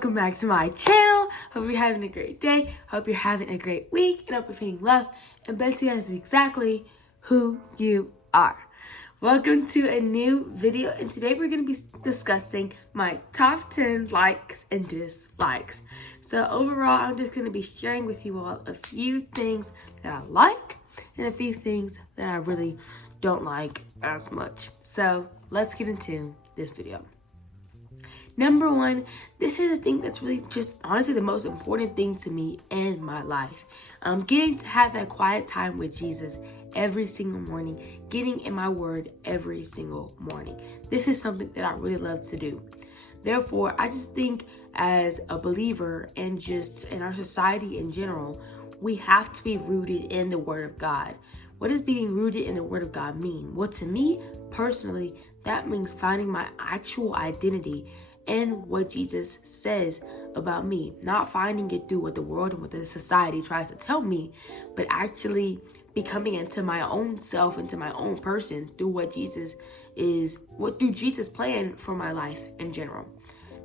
welcome back to my channel. Hope you're having a great day. Hope you're having a great week. And hope you're feeling loved and blessed as exactly who you are. Welcome to a new video. And today we're going to be discussing my top 10 likes and dislikes. So overall, I'm just going to be sharing with you all a few things that I like and a few things that I really don't like as much. So let's get into this video. Number one, this is a thing that's really just honestly the most important thing to me in my life. Getting to have that quiet time with Jesus every single morning, getting in my word every single morning. This is something that I really love to do. Therefore, I just think as a believer and just in our society in general, we have to be rooted in the word of God. What does being rooted in the word of God mean? Well, to me personally, that means finding my actual identity and what Jesus says about me, not finding it through what the world and what the society tries to tell me, but actually becoming into my own self, into my own person through what Jesus plan for my life in general.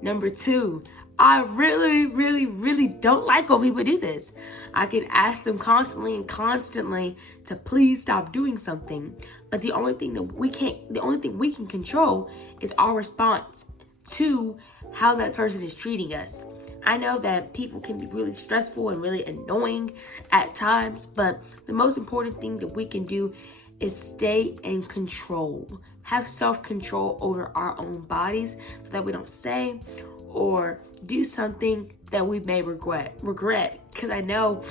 Number two, I really don't like when people do this. I can ask them constantly to please stop doing something, but the only thing we can control is our response to how that person is treating us. I know that people can be really stressful and really annoying at times, but the most important thing that we can do is stay in control, have self-control over our own bodies so that we don't say or do something that we may regret. Because I know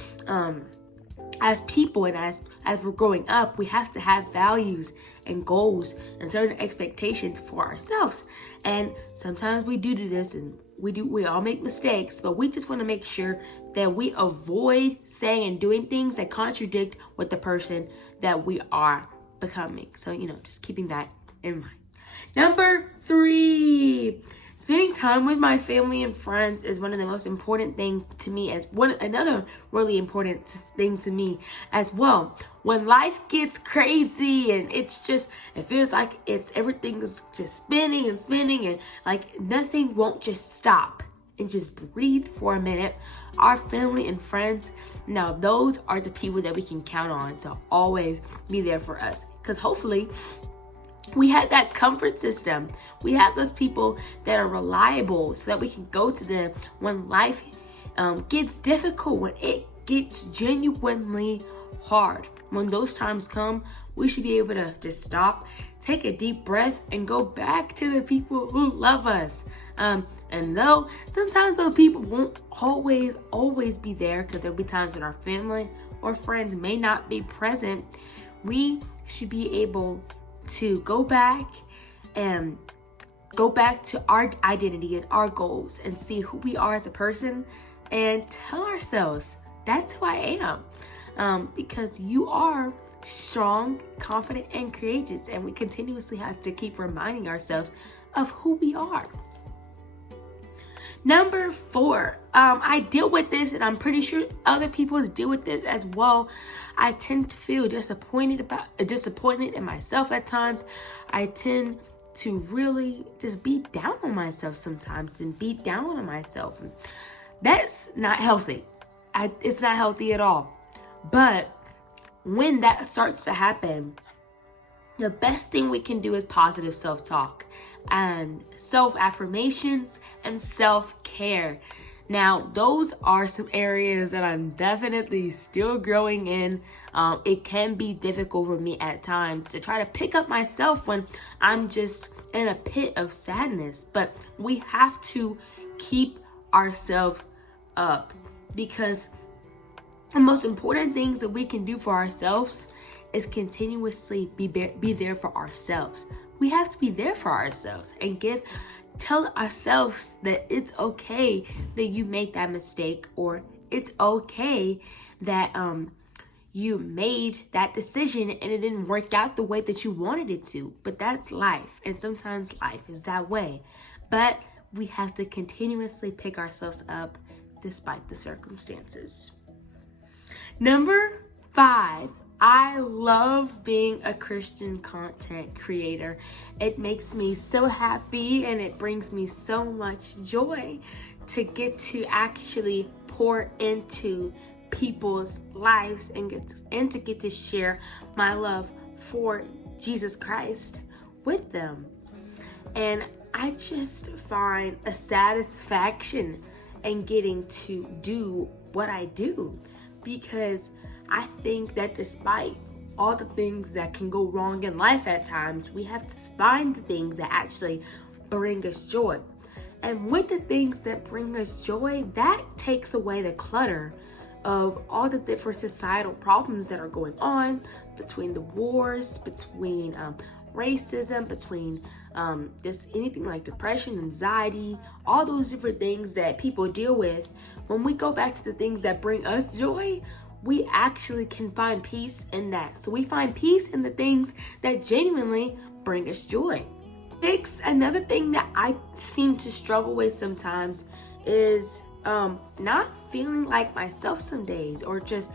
as people and as we're growing up, we have to have values and goals and certain expectations for ourselves. And sometimes we do this and we all make mistakes, but we just want to make sure that we avoid saying and doing things that contradict what the person that we are becoming. So, just keeping that in mind. Number three, spending time with my family and friends is one of the most important things to me another really important thing to me as well. When life gets crazy and it feels like everything is just spinning and like nothing won't just stop and just breathe for a minute. Our family and friends, now those are the people that we can count on to always be there for us. Because hopefully we have that comfort system. We have those people that are reliable so that we can go to them when life gets difficult, when it gets genuinely hard. When those times come, we should be able to just stop, take a deep breath, and go back to the people who love us. And though sometimes those people won't always be there, because there'll be times when our family or friends may not be present, we should be able to go back to our identity and our goals and see who we are as a person and tell ourselves that's who I am, because you are strong, confident, and courageous, and we continuously have to keep reminding ourselves of who we are. Number four, I deal with this, and I'm pretty sure other people deal with this as well. I tend to feel disappointed in myself at times. I tend to really just beat down on myself sometimes and beat down on myself. That's not healthy. It's not healthy at all. But when that starts to happen, the best thing we can do is positive self-talk and self-affirmations and self-care. Now, those are some areas that I'm definitely still growing in. It can be difficult for me at times to try to pick up myself when I'm just in a pit of sadness. But we have to keep ourselves up, because the most important things that we can do for ourselves is continuously be there for ourselves. We have to be there for ourselves and tell ourselves that it's okay that you make that mistake, or it's okay that you made that decision and it didn't work out the way that you wanted it to. But that's life, and sometimes life is that way. But we have to continuously pick ourselves up despite the circumstances. Number five, I love being a Christian content creator. It makes me so happy and it brings me so much joy to get to actually pour into people's lives and to get to share my love for Jesus Christ with them. And I just find a satisfaction in getting to do what I do, because I think that despite all the things that can go wrong in life at times, we have to find the things that actually bring us joy. And with the things that bring us joy, that takes away the clutter of all the different societal problems that are going on, between the wars, between racism, between just anything like depression, anxiety, all those different things that people deal with. When we go back to the things that bring us joy, we actually can find peace in that. So we find peace in the things that genuinely bring us joy. Another thing that I seem to struggle with sometimes is not feeling like myself some days, or just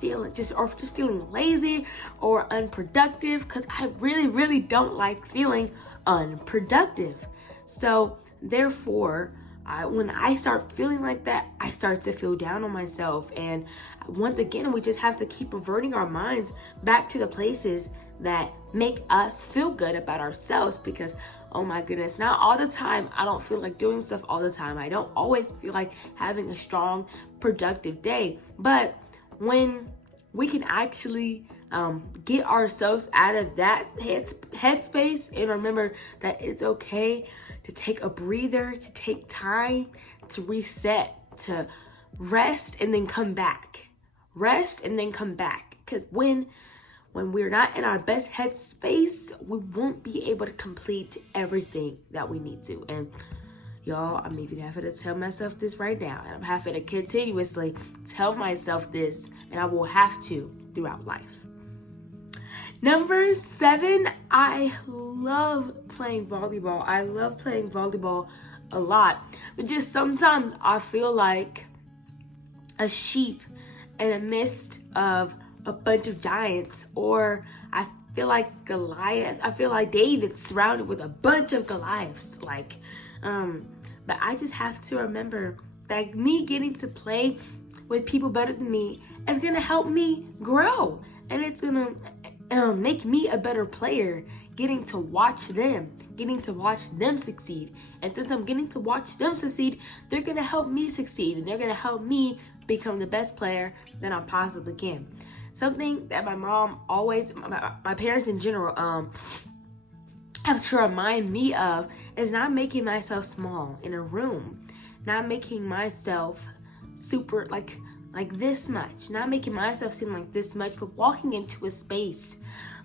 feeling lazy or unproductive, because I really don't like feeling unproductive. So therefore, when I start feeling like that, I start to feel down on myself. And once again, we just have to keep reverting our minds back to the places that make us feel good about ourselves, because oh my goodness, not all the time. I don't feel like doing stuff all the time. I don't always feel like having a strong, productive day. But when we can actually get ourselves out of that headspace and remember that it's okay to take a breather, to take time to reset, to rest and then come back. Rest and then come back. Because when we're not in our best headspace, we won't be able to complete everything that we need to. And y'all, I'm even having to tell myself this right now. And I'm having to continuously tell myself this, and I will have to throughout life. Number 7, I love playing volleyball. I love playing volleyball a lot. But just sometimes I feel like a sheep in a midst of a bunch of giants, or I feel like Goliath. I feel like David's surrounded with a bunch of Goliaths. But I just have to remember that me getting to play with people better than me is gonna help me grow, and it's gonna make me a better player. Getting to watch them succeed, and since I'm getting to watch them succeed, they're gonna help me succeed, and they're gonna help me become the best player that I possibly can. Something that my mom always, my parents in general, have to remind me of is not making myself small in a room, not making myself super like this much, not making myself seem like this much, but walking into a space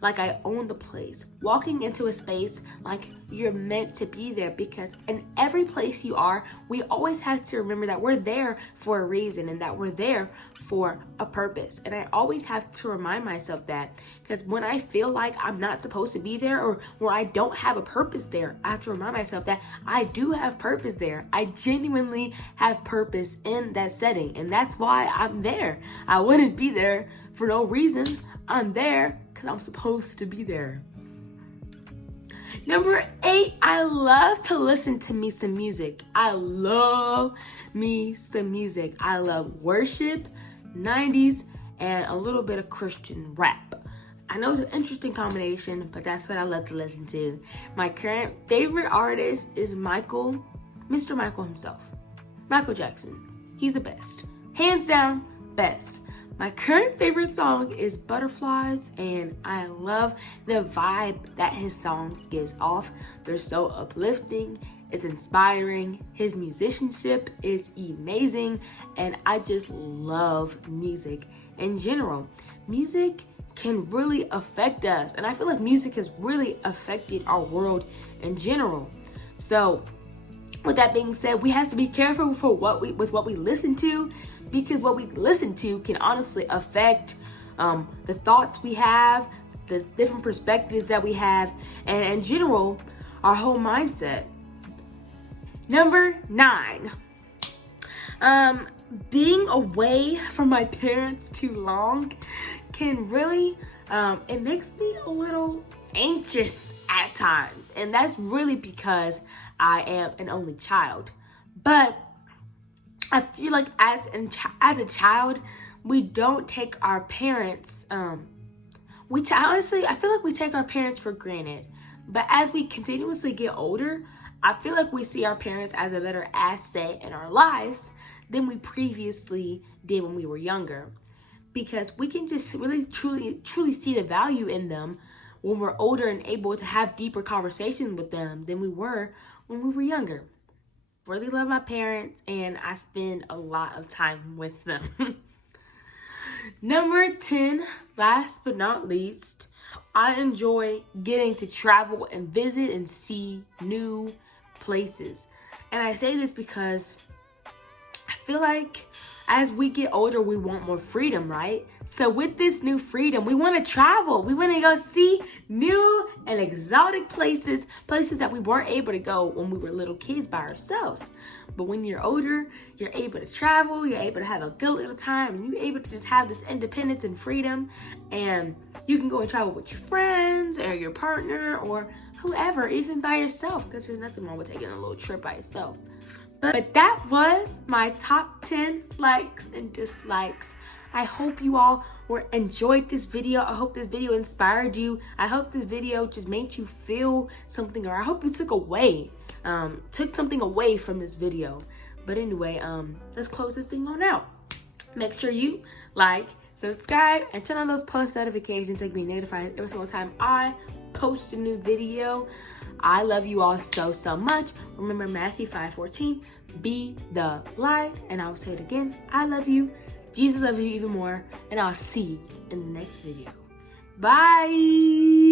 like I own the place, walking into a space like you're meant to be there, because in every place you are, we always have to remember that we're there for a reason and that we're there for a purpose. And I always have to remind myself that, because when I feel like I'm not supposed to be there, or where I don't have a purpose there, I have to remind myself that I do have purpose there. I genuinely have purpose in that setting, and that's why I'm there. I wouldn't be there for no reason. I'm there because I'm supposed to be there. Number 8, I love to listen to me some music. I love me some music. I love worship, 90s, and a little bit of Christian rap. I know it's an interesting combination, but that's what I love to listen to. My current favorite artist is Mr. Michael himself, Michael Jackson. He's the best. Hands down, best. My current favorite song is Butterflies, and I love the vibe that his songs gives off. They're so uplifting, it's inspiring, his musicianship is amazing, and I just love music in general. Music can really affect us, and I feel like music has really affected our world in general. So with that being said, we have to be careful with what we listen to, because what we listen to can honestly affect the thoughts we have, the different perspectives that we have, and in general, our whole mindset. Number 9, being away from my parents too long can really, it makes me a little anxious at times, and that's really because I am an only child. But I feel like as a child, we don't take our parents, honestly, I feel like we take our parents for granted. But as we continuously get older, I feel like we see our parents as a better asset in our lives than we previously did when we were younger. Because we can just really, truly see the value in them when we're older and able to have deeper conversations with them than we were when we were younger. Really love my parents, and I spend a lot of time with them. Number 10, last but not least, I enjoy getting to travel and visit and see new places. And I say this because I feel like as we get older, we want more freedom, right? So with this new freedom, we want to travel. We want to go see new and exotic places that we weren't able to go when we were little kids by ourselves. But when you're older, you're able to travel, you're able to have a good little time, and you're able to just have this independence and freedom. And you can go and travel with your friends or your partner or whoever, even by yourself, because there's nothing wrong with taking a little trip by yourself. But that was my top 10 likes and dislikes. I hope you all enjoyed this video. I hope this video inspired you. I hope this video just made you feel something, or I hope you took something away from this video. But anyway, let's close this thing on out. Make sure you like, subscribe, and turn on those post notifications so you can be notified every single time I post a new video. I love you all so much. Remember Matthew 5:14, be the light. And I will say it again, I love you. Jesus loves you even more. And I'll see you in the next video. Bye.